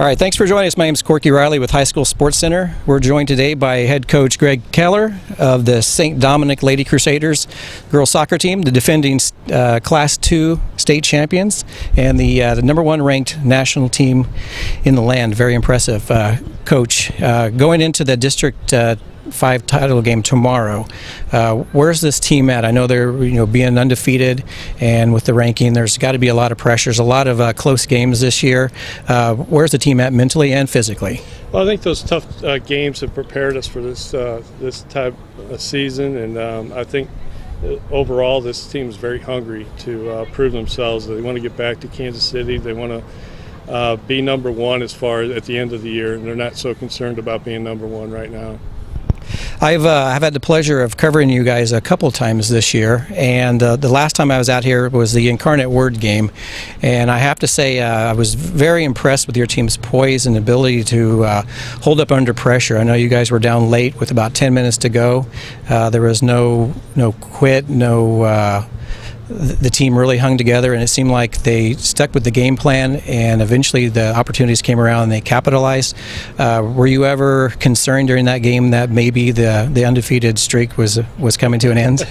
All right, thanks for joining us. My name is Corky Riley with High School Sports Center. We're joined today by head coach Greg Keller of the St. Dominic Lady Crusaders girls soccer team, the defending Class 2 state champions, and the number one ranked national team in the land. Very impressive, Coach. Going into the District 5 title game tomorrow, where's this team at? I know they're being undefeated, and with the ranking, there's got to be a lot of pressures, a lot of close games this year. Where's the team at mentally and physically? Well, I think those tough games have prepared us for this type of season, and I think overall this team is very hungry to prove themselves. They want to get back to Kansas City. They want to be number one as far as at the end of the year, and they're not so concerned about being number one right now. I've had the pleasure of covering you guys a couple times this year, and the last time I was out here was the Incarnate Word game, and I have to say I was very impressed with your team's poise and ability to hold up under pressure. I know you guys were down late with about 10 minutes to go. There was no quit, the team really hung together, and it seemed like they stuck with the game plan, and eventually the opportunities came around and they capitalized. Were you ever concerned during that game that maybe the undefeated streak was coming to an end?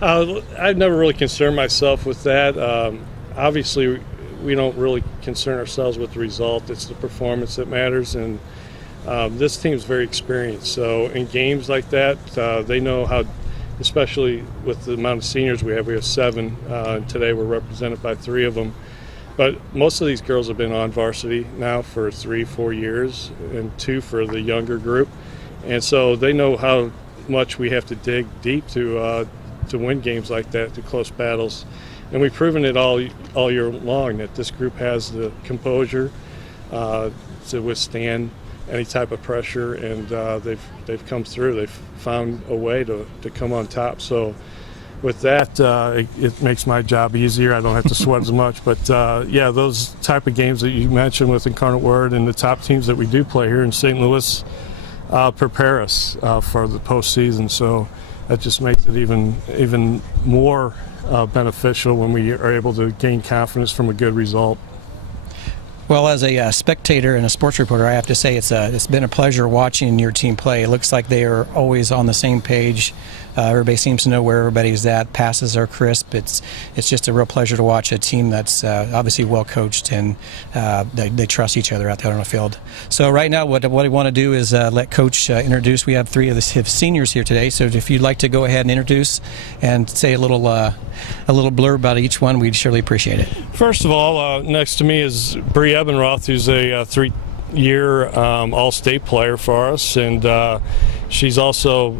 I've never really concerned myself with that. Obviously, we don't really concern ourselves with the result. It's the performance that matters, and this team is very experienced. So in games like that, they know how, especially with the amount of seniors we have 7, and today we're represented by 3 of them. But most of these girls have been on varsity now for 3-4 years, and 2 for the younger group. And so they know how much we have to dig deep to win games like that, to close battles. And we've proven it all year long that this group has the composure to withstand any type of pressure, and they've come through. They've found a way to come on top. So with that, it makes my job easier. I don't have to sweat as much. But yeah, those type of games that you mentioned with Incarnate Word and the top teams that we do play here in St. Louis prepare us for the postseason. So that just makes it even more beneficial when we are able to gain confidence from a good result. Well, as a spectator and a sports reporter, I have to say it's been a pleasure watching your team play. It looks like they are always on the same page. Everybody seems to know where everybody's at. Passes are crisp. It's just a real pleasure to watch a team that's obviously well coached, and they trust each other out there on the field. So right now, what I want to do is let Coach introduce. We have 3 of the seniors here today. So if you'd like to go ahead and introduce and say a little blurb about each one, we'd surely appreciate it. First of all, next to me is Bree Ebenroth, who's a 3-year All-State player for us, and she's also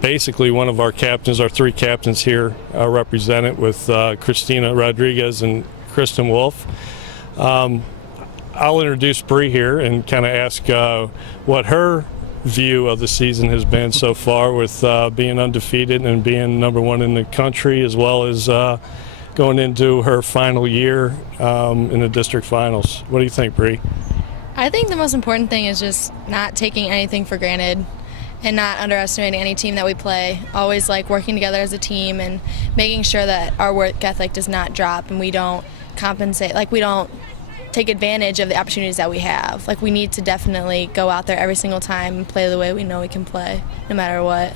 basically one of our captains, our 3 captains here represented, with Christina Rodriguez and Kristen Wolf. I'll introduce Bree here and kind of ask what her view of the season has been so far, with being undefeated and being number 1 in the country, as well as going into her final year in the district finals. What do you think, Bree? I think the most important thing is just not taking anything for granted and not underestimating any team that we play. Always working together as a team and making sure that our work ethic does not drop and we don't compensate, we don't take advantage of the opportunities that we have. We need to definitely go out there every single time and play the way we know we can play, no matter what.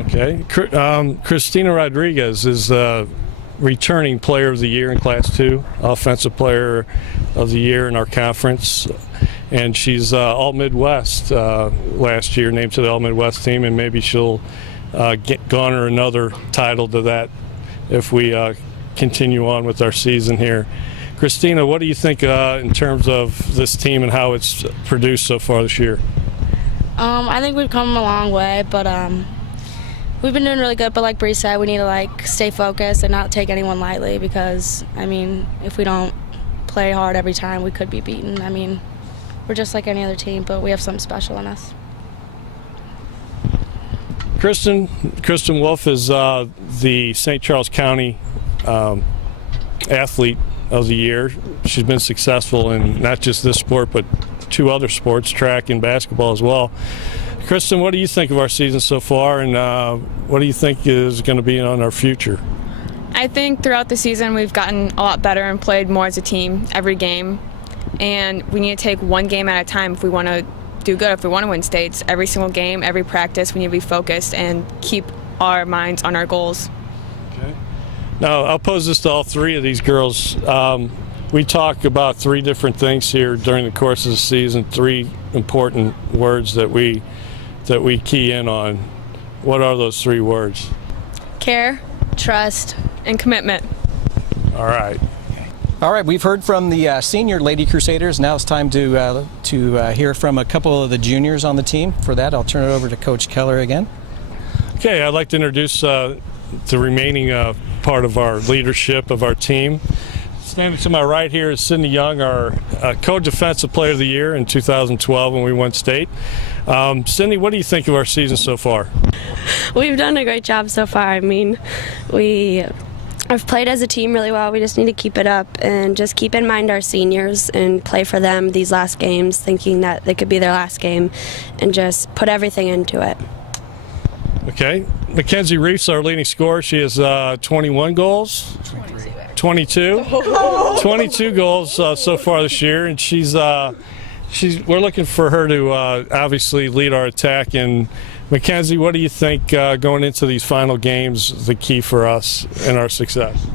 Okay. Christina Rodriguez is returning Player of the Year in Class 2, Offensive Player of the Year in our conference, and she's All-Midwest last year, named to the All-Midwest team, and maybe she'll garner another title to that if we continue on with our season here. Christina, what do you think in terms of this team and how it's produced so far this year? I think we've come a long way, but we've been doing really good. But like Bree said, we need to stay focused and not take anyone lightly, because if we don't play hard every time, we could be beaten. We're just like any other team, but we have something special in us. Kristen Wolf is the St. Charles County Athlete of the Year. She's been successful in not just this sport, but 2 other sports, track and basketball as well. Kristen, what do you think of our season so far, and what do you think is going to be on our future? I think throughout the season we've gotten a lot better and played more as a team every game. and we need to take one game at a time if we want to do good, if we want to win states. Every single game, every practice, we need to be focused and keep our minds on our goals. Okay. Now, I'll pose this to all three of these girls. We talk about three different things here during the course of the season, three important words that we key in on. What are those three words? Care, trust, and commitment. All right. All right, we've heard from the senior Lady Crusaders. Now it's time to hear from a couple of the juniors on the team. For that, I'll turn it over to Coach Keller again. Okay, I'd like to introduce the remaining part of our leadership of our team. Standing to my right here is Sydney Young, our co-defensive player of the year in 2012 when we won state. Sydney, what do you think of our season so far? We've done a great job so far. I mean, I've played as a team really well. We just need to keep it up and just keep in mind our seniors and play for them these last games, thinking that they could be their last game, and just put everything into it. Okay. Mackenzie Reese, our leading scorer. She has 21 goals. 22. 22 goals so far this year, and we're looking for her to obviously lead our attack. And Mackenzie, what do you think going into these final games is the key for us and our success?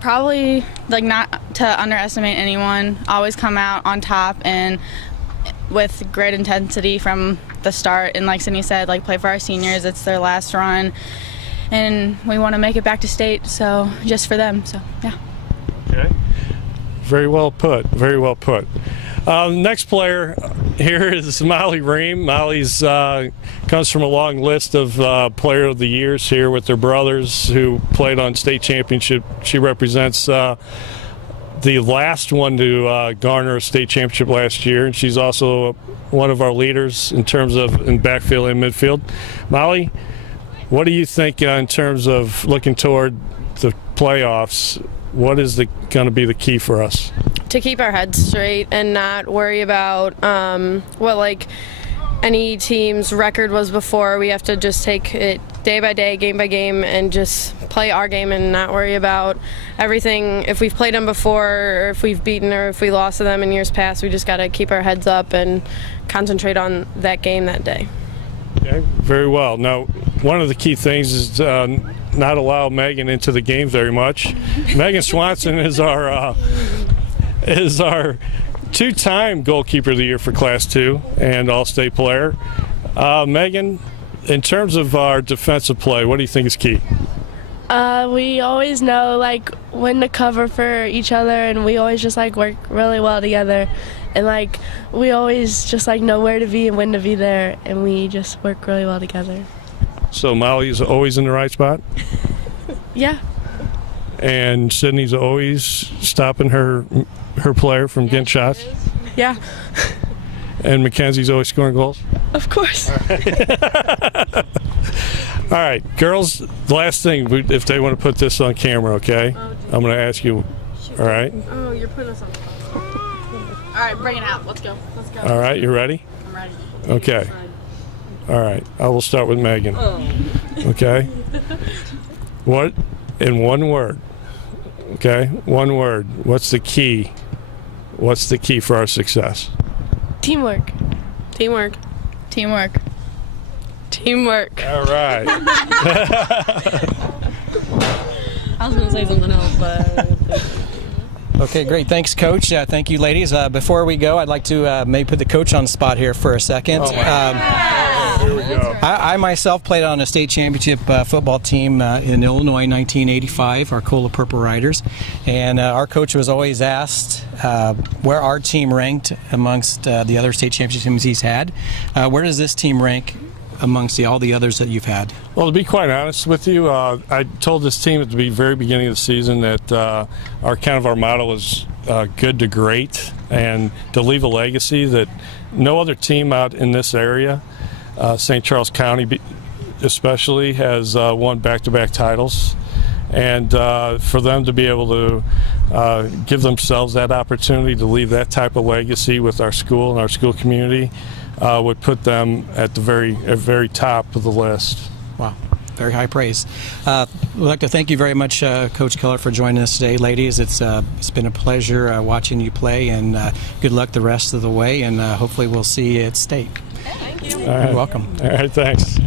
Probably not to underestimate anyone. Always come out on top and with great intensity from the start. And like Sydney said, play for our seniors. It's their last run, and we want to make it back to state. So just for them. So yeah. Okay. Very well put. Very well put. Next player here is Molly Ream. Molly's comes from a long list of player of the years here with her brothers who played on state championship. She represents the last one to garner a state championship last year, and she's also one of our leaders in terms of in backfield and midfield. Molly, what do you think in terms of looking toward the playoffs? What is going to be the key for us? To keep our heads straight and not worry about what any team's record was before. We have to just take it day by day, game by game, and just play our game and not worry about everything. If we've played them before, or if we've beaten or if we lost to them in years past, we just got to keep our heads up and concentrate on that game that day. Okay, very well. Now, one of the key things is not allow Megan into the game very much. Megan Swanson is our two-time goalkeeper of the year for Class 2 and All-State player. Megan, in terms of our defensive play, what do you think is key? We always know when to cover for each other, and we always just work really well together, and we always just know where to be and when to be there, and we just work really well together. So Molly's always in the right spot? Yeah. And Sydney's always stopping her player from getting shots? Yeah. And Mackenzie's always scoring goals? Of course. All right, girls, the last thing, if they want to put this on camera, okay? I'm going to ask you, all right? Oh, you're putting us on. All right, bring it out. Let's go. All right, you ready? I'm ready. Okay. All right, I will start with Megan. Okay? What, in one word, okay? One word. What's the key? What's the key for our success? Teamwork. Teamwork. Teamwork. Teamwork. All right. I was going to say something else, but... Okay, great. Thanks, Coach. Thank you, ladies. Before we go, I'd like to maybe put the coach on the spot here for a second. Here we go. I myself played on a state championship football team in Illinois in 1985, our Cola Purple Riders, and our coach was always asked where our team ranked amongst the other state championship teams he's had. Where does this team rank amongst all the others that you've had? Well, to be quite honest with you, I told this team at the very beginning of the season that our motto is good to great, and to leave a legacy that no other team out in this area, St. Charles County especially, has won back-to-back titles. And for them to be able to give themselves that opportunity to leave that type of legacy with our school and our school community would put them at the very top of the list. Wow. very high praise. We'd like to thank you very much, Coach Keller, for joining us today, ladies. It's been a pleasure watching you play, and good luck the rest of the way, and hopefully we'll see you at state. All right. You're welcome. All right, thanks.